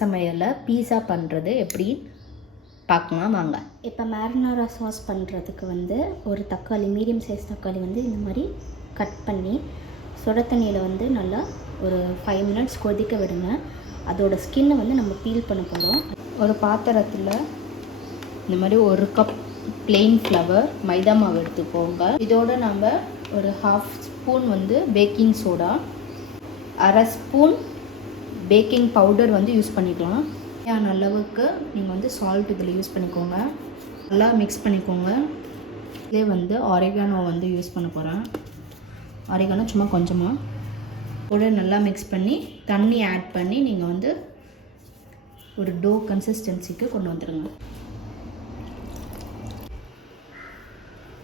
சமையலில் பீஸா பண்ணுறது எப்படி பார்க்கலாம் வாங்க. இப்போ மேரினாரா சாஸ் பண்ணுறதுக்கு வந்து ஒரு தக்காளி, மீடியம் சைஸ் தக்காளி வந்து இந்த மாதிரி கட் பண்ணி சுட தண்ணியில் வந்து நல்லா ஒரு 5 மினிட்ஸ் கொதிக்க விடுங்க. அதோட ஸ்கின்னை வந்து நம்ம பீல் பண்ண போகிறோம். ஒரு பாத்திரத்தில் இந்த மாதிரி 1 கப் பிளெயின் ஃப்ளவர் மைதா மாவு எடுத்துக்கோங்க. இதோட நம்ம ஒரு 1/2 ஸ்பூன் வந்து baking soda, 1/2 spoon baking powder வந்து யூஸ் பண்ணிக்கலாம். தேவையான அளவுக்கு நீங்கள் வந்து சால்ட் இதில் யூஸ் பண்ணிக்கோங்க. நல்லா மிக்ஸ் பண்ணிக்கோங்க. இதே வந்து ஆரிகானோ வந்து யூஸ் பண்ண போகிறேன். ஆரிகானோ சும்மா கொஞ்சமாக கூட நல்லா மிக்ஸ் பண்ணி தண்ணி ஆட் பண்ணி நீங்கள் வந்து ஒரு டோ கன்சிஸ்டன்சிக்கு கொண்டு வந்துடுங்க.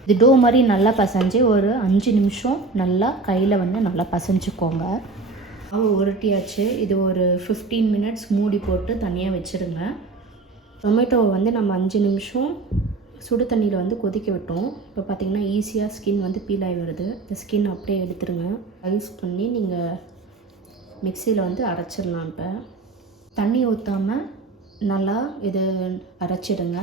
இது டோ மாதிரி நல்லா பசைஞ்சு ஒரு 5 நிமிஷம் நல்லா கையில் வந்து நல்லா பசைஞ்சுக்கோங்க. மாவு உருட்டியாச்சு. இது ஒரு 15 மினிட்ஸ் மூடி போட்டு தனியாக வச்சுருங்க. டொமேட்டோவை வந்து நம்ம 5 நிமிஷம் சுடு தண்ணியில் வந்து கொதிக்க விட்டோம். இப்போ பார்த்திங்கன்னா ஈஸியாக ஸ்கின் வந்து பீல் ஆகி வருது. இந்த ஸ்கின் அப்படியே எடுத்துருங்க. ஐஸ் பண்ணி நீங்கள் மிக்சியில் வந்து அரைச்சிடலாம். இப்போ தண்ணி ஊற்றாமல் நல்லா இது அரைச்சிடுங்க.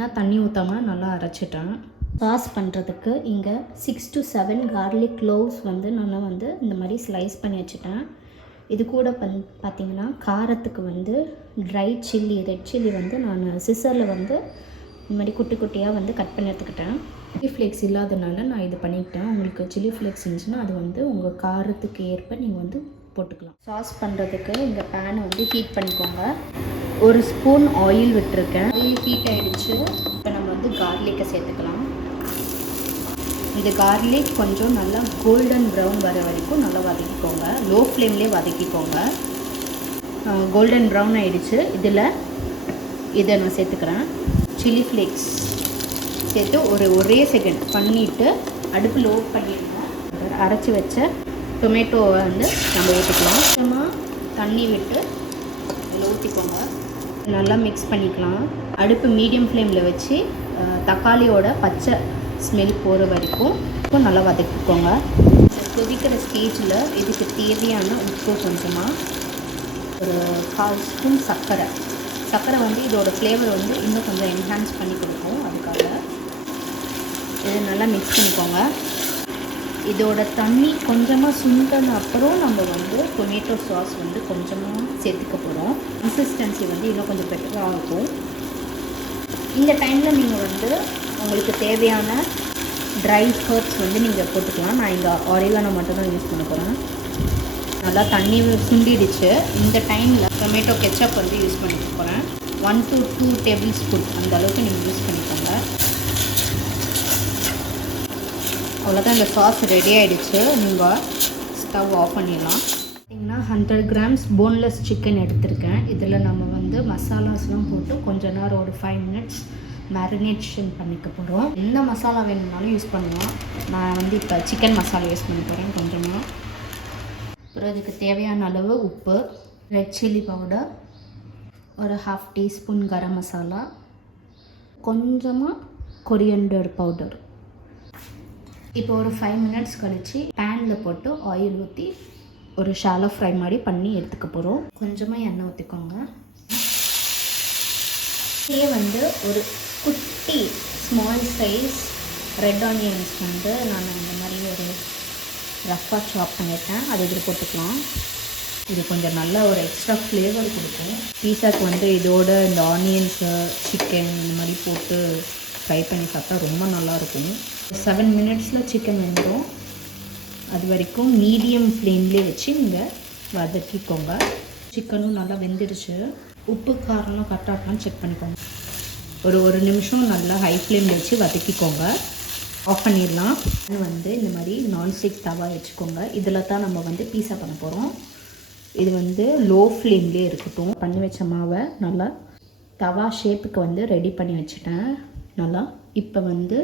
நான் தண்ணி ஊற்றாமல் நல்லா அரைச்சிட்டேன். சாஸ் பண்ணுறதுக்கு இங்கே 6 to 7 கார்லிக் க்ளோவ்ஸ் வந்து நல்லா வந்து இந்த மாதிரி ஸ்லைஸ் பண்ணி வச்சுட்டேன். இது கூட பார்த்திங்கன்னா காரத்துக்கு வந்து ட்ரை சில்லி, ரெட் சில்லி வந்து நான் சிசரில் வந்து இந்த மாதிரி குட்டி குட்டியாக வந்து கட் பண்ணி எடுத்துக்கிட்டேன். சில்லி ஃப்ளேக்ஸ் இல்லாதனால நான் இது பண்ணிக்கிட்டேன். உங்களுக்கு சில்லி ஃப்ளேக்ஸ் இருந்துச்சுன்னா அது வந்து உங்கள் காரத்துக்கு ஏற்ப நீங்கள் வந்து போட்டுக்கலாம். சாஸ் பண்ணுறதுக்கு இந்த பேனை வந்து ஹீட் பண்ணிக்கோங்க. 1 ஸ்பூன் ஆயில் விட்டுருக்கேன். ஆயில் ஹீட் ஆகிடுச்சு. இப்போ நம்ம வந்து கார்லிக்கை சேர்த்துக்கலாம். இந்த கார்லிக் கொஞ்சம் நல்லா கோல்டன் ப்ரௌன் வர வரைக்கும் நல்லா வதக்கிக்கோங்க. லோ ஃப்ளேம்லேயே வதக்கிக்கோங்க. கோல்டன் ப்ரௌன் ஆகிடுச்சு. இதை நான் சேர்த்துக்கிறேன். சில்லி ஃப்ளேக்ஸ் சேர்த்து ஒரே செகண்ட் பண்ணிவிட்டு அடுப்பு லோ பண்ணிடுங்க. அரைச்சி வச்ச டொமேட்டோவை வந்து நம்ம ஊற்றிக்கலாம். கொஞ்சமாக தண்ணி விட்டு அதில் ஊற்றிக்கோங்க. நல்லா மிக்ஸ் பண்ணிக்கலாம். அடுப்பு மீடியம் ஃப்ளேமில் வச்சு தக்காளியோட பச்சை ஸ்மெல் போகிற வரைக்கும் நல்லா வதக்கிக்கோங்க. கொதிக்கிற ஸ்டேஜில் இதுக்கு தேவையான உப்பு கொஞ்சமாக ஒரு 1/4 ஸ்பூன் சர்க்கரை வந்து இதோட ஃப்ளேவர் வந்து இன்னும் கொஞ்சம் என்ஹான்ஸ் பண்ணி கொடுக்கும். அதுக்காக இது நல்லா மிக்ஸ் பண்ணிக்கோங்க. இதோட தண்ணி கொஞ்சமாக சுண்டன அப்புறம் நம்ம வந்து டொமேட்டோ சாஸ் வந்து கொஞ்சமாக சேர்த்துக்க போகிறோம். கன்சிஸ்டன்சி வந்து இன்னும் கொஞ்சம் பெட்டராக இருக்கும். இந்த டைமில் நீங்கள் வந்து உங்களுக்கு தேவையான ட்ரை ஹர்ப்ஸ் வந்து நீங்கள் போட்டுக்கலாம். நான் இங்கே ஆரிகானோ மட்டும் தான் யூஸ் பண்ண போகிறேன். நல்லா தண்ணி சுண்டிடுச்சு. இந்த டைமில் டொமேட்டோ கெச்சப் வந்து யூஸ் பண்ணிக்க போகிறேன். 1 to 2 டேபிள் ஸ்பூன் அந்த அளவுக்கு நீங்கள் யூஸ் பண்ணிக்கோங்க. அவ்வளோதான், இந்த சாஸ் ரெடி ஆகிடுச்சு. நீங்கள் ஸ்டவ் ஆஃப் பண்ணிடலாம். பார்த்திங்கன்னா 100 கிராம்ஸ் போன்லெஸ் சிக்கன் எடுத்திருக்கேன். இதில் நம்ம வந்து மசாலாஸ்லாம் போட்டு கொஞ்ச நேரம் ஒரு 5 மினிட்ஸ் மேரினேஷன் பண்ணிக்க போகிறோம். எந்த மசாலா வேணும்னாலும் யூஸ் பண்ணலாம். நான் வந்து இப்போ சிக்கன் மசாலா யூஸ் பண்ண போகிறேன் கொஞ்சமாக. அப்புறம் இதுக்கு தேவையான அளவு உப்பு, ரெட் சில்லி பவுடர், ஒரு 1/2 டீஸ்பூன் கரம் மசாலா, கொஞ்சமாக கொரியண்டர் பவுடர். இப்போ ஒரு 5 மினிட்ஸ் கழித்து பேனில் போட்டு ஆயில் ஊற்றி ஒரு ஷாலோ ஃப்ரை மாதிரி பண்ணி எடுத்துக்க போகிறோம். கொஞ்சமாக எண்ணெய் ஊற்றிக்கோங்க. இதே வந்து ஒரு குட்டி ஸ்மால் சைஸ் ரெட் ஆனியன்ஸ் வந்து நான் இந்த மாதிரி ஒரு ரஃப்பாக சாப் பண்ணிட்டேன். அது இதில் போட்டுக்கலாம். இது கொஞ்சம் நல்ல ஒரு எக்ஸ்ட்ரா ஃப்ளேவர் கொடுக்கும். பீஸாக்கு வந்து இதோட இந்த ஆனியன்ஸு, சிக்கன் இந்த மாதிரி போட்டு ஃப்ரை பண்ணி சாப்பிட்டா ரொம்ப நல்லாயிருக்கும். 7 மினிட்ஸில் சிக்கன் வெந்துடும். அது வரைக்கும் மீடியம் ஃப்ளேம்லேயே வச்சு நீங்கள் வதக்கிக்கோங்க. சிக்கனும் நல்லா வெந்துடுச்சு. உப்பு காரம்லாம் கரெக்டாகலாம் செக் பண்ணிக்கோங்க. ஒரு நிமிஷம் நல்லா ஹை ஃப்ளேமில் வச்சு வதக்கிக்கோங்க. ஆஃப் பண்ணிடலாம். இது வந்து இந்த மாதிரி நான்ஸ்டிக் தவா வச்சுக்கோங்க. இதில் தான் நம்ம வந்து பீஸா பண்ண போகிறோம். இது வந்து லோ ஃப்ளேம்லேயே இருக்கட்டும். பண்ணி வச்ச மாவை நல்லா தவா ஷேப்புக்கு வந்து ரெடி பண்ணி வச்சுட்டேன் நல்லா. இப்போ வந்து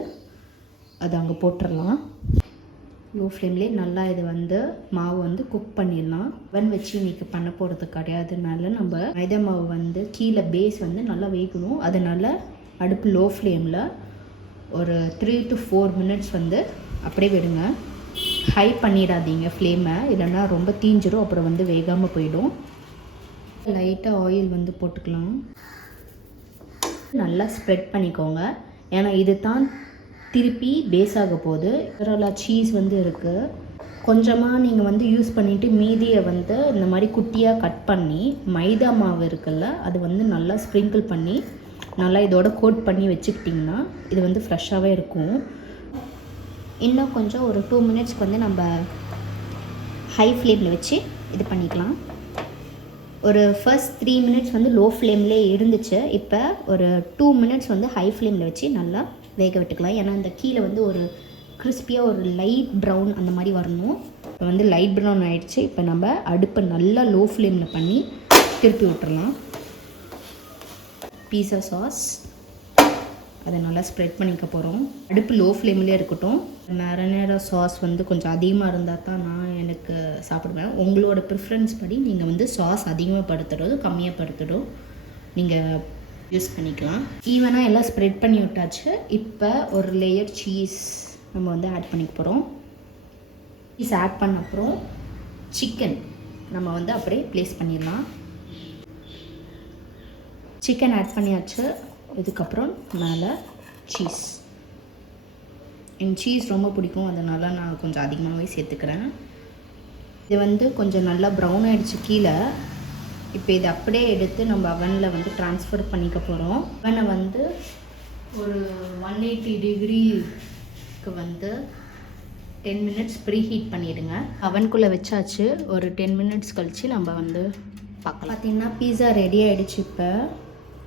அது அங்கே போட்டுடலாம். லோ ஃப்ளேம்லேயே நல்லா இது வந்து மாவு வந்து குக் பண்ணிடலாம். அவன் வச்சு இன்றைக்கி பண்ண போகிறது கிடையாதுனால நம்ம மைதா மாவு வந்து கீழே பேஸ் வந்து நல்லா வேகணும். அதனால் அடுப்பு லோ ஃப்ளேமில் ஒரு 3 to 4 மினிட்ஸ் வந்து அப்படியே விடுங்க. ஹை பண்ணிடாதீங்க ஃப்ளேமை, இல்லைன்னா ரொம்ப தீஞ்சிடும், அப்புறம் வந்து வேகாமல் போயிடும். லைட்டாக ஆயில் வந்து போட்டுக்கலாம். நல்லா ஸ்ப்ரெட் பண்ணிக்கோங்க, ஏன்னா இது தான் திருப்பி பேஸ் ஆக போகுது. இதெல்லாம் சீஸ் வந்து இருக்குது, கொஞ்சமாக நீங்கள் வந்து யூஸ் பண்ணிவிட்டு மீதியை வந்து இந்த மாதிரி குட்டியாக கட் பண்ணி மைதா மாவு இருக்குல்ல அது வந்து நல்லா ஸ்ப்ரிங்கிள் பண்ணி நல்லா இதோட கோட் பண்ணி வச்சுக்கிட்டிங்கன்னா இது வந்து ஃப்ரெஷ்ஷாகவே இருக்கும். இன்னும் கொஞ்சம் ஒரு 2 மினிட்ஸ்க்கு வந்து நம்ம ஹை ஃப்ளேமில் வச்சு இது பண்ணிக்கலாம். ஒரு ஃபர்ஸ்ட் 3 மினிட்ஸ் வந்து லோ ஃப்ளேம்லேயே இருந்துச்சு. இப்போ ஒரு 2 மினிட்ஸ் வந்து ஹை ஃப்ளேமில் வச்சு நல்லா வேக விட்டுக்கலாம். ஏன்னா இந்த கீழே வந்து ஒரு கிறிஸ்பியாக ஒரு லைட் ப்ரௌன் அந்த மாதிரி வரணும். இப்போ வந்து லைட் ப்ரௌன் ஆகிடுச்சு. இப்போ நம்ம அடுப்பை நல்லா லோ ஃப்ளேமில் பண்ணி திருப்பி விட்டுறலாம். பீஸா சாஸ் அதை நல்லா ஸ்ப்ரெட் பண்ணிக்க போகிறோம். அடுப்பு லோ ஃப்ளேம்லேயே இருக்கட்டும். நேரம் சாஸ் வந்து கொஞ்சம் அதிகமாக இருந்தால் தான் எனக்கு சாப்பிடுவேன். உங்களோட ப்ரிஃபரன்ஸ் படி நீங்கள் வந்து சாஸ் அதிகமாக படுத்துறதோ கம்மியாக படுத்துறதோ நீங்கள் யூஸ் பண்ணிக்கலாம். ஈவனாக எல்லாம் ஸ்ப்ரெட் பண்ணி விட்டாச்சு. இப்போ ஒரு லேயர் சீஸ் நம்ம வந்து ஆட் பண்ணிக்க போகிறோம். சீஸ் ஆட் பண்ண அப்புறம் சிக்கன் நம்ம வந்து அப்படியே ப்ளேஸ் பண்ணிடலாம். சிக்கன் ஆட் பண்ணியாச்சு. இதுக்கப்புறம் மேலே சீஸ். எனக்கு சீஸ் ரொம்ப பிடிக்கும், அதனால் நான் கொஞ்சம் அதிகமாகவே சேர்த்துக்கிறேன். இது வந்து கொஞ்சம் நல்லா ப்ரௌன் ஆகிடுச்சு கீழே. இப்போ இதை அப்படியே எடுத்து நம்ம அவனில் வந்து ட்ரான்ஸ்ஃபர் பண்ணிக்க போகிறோம். அவனை வந்து ஒரு 180 டிகிரிக்கு வந்து 10 மினிட்ஸ் ப்ரீ ஹீட் பண்ணிவிடுங்க. அவனுக்குள்ளே வச்சாச்சு. ஒரு 10 மினிட்ஸ் கழித்து நம்ம வந்து பார்க்கலாம். பார்த்திங்கன்னா பீஸா ரெடி ஆகிடுச்சு. இப்போ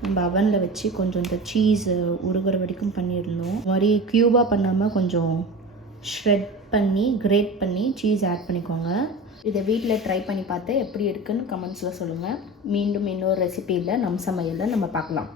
நம்ம அவனில் வச்சு கொஞ்சம் இந்த சீஸ் உருகிற வரைக்கும் பண்ணியிருந்தோம். இந்த மாதிரி க்யூபாக பண்ணாமல் கொஞ்சம் ஷ்ரெட் பண்ணி கிரேட் பண்ணி சீஸ் ஆட் பண்ணிக்கோங்க. இதை வீட்டில் ட்ரை பண்ணி பார்த்து எப்படி இருக்குன்னு கமெண்ட்ஸில் சொல்லுங்கள். மீண்டும் இன்னொரு ரெசிபியில் நம் சமையலில் நம்ம பார்க்கலாம்.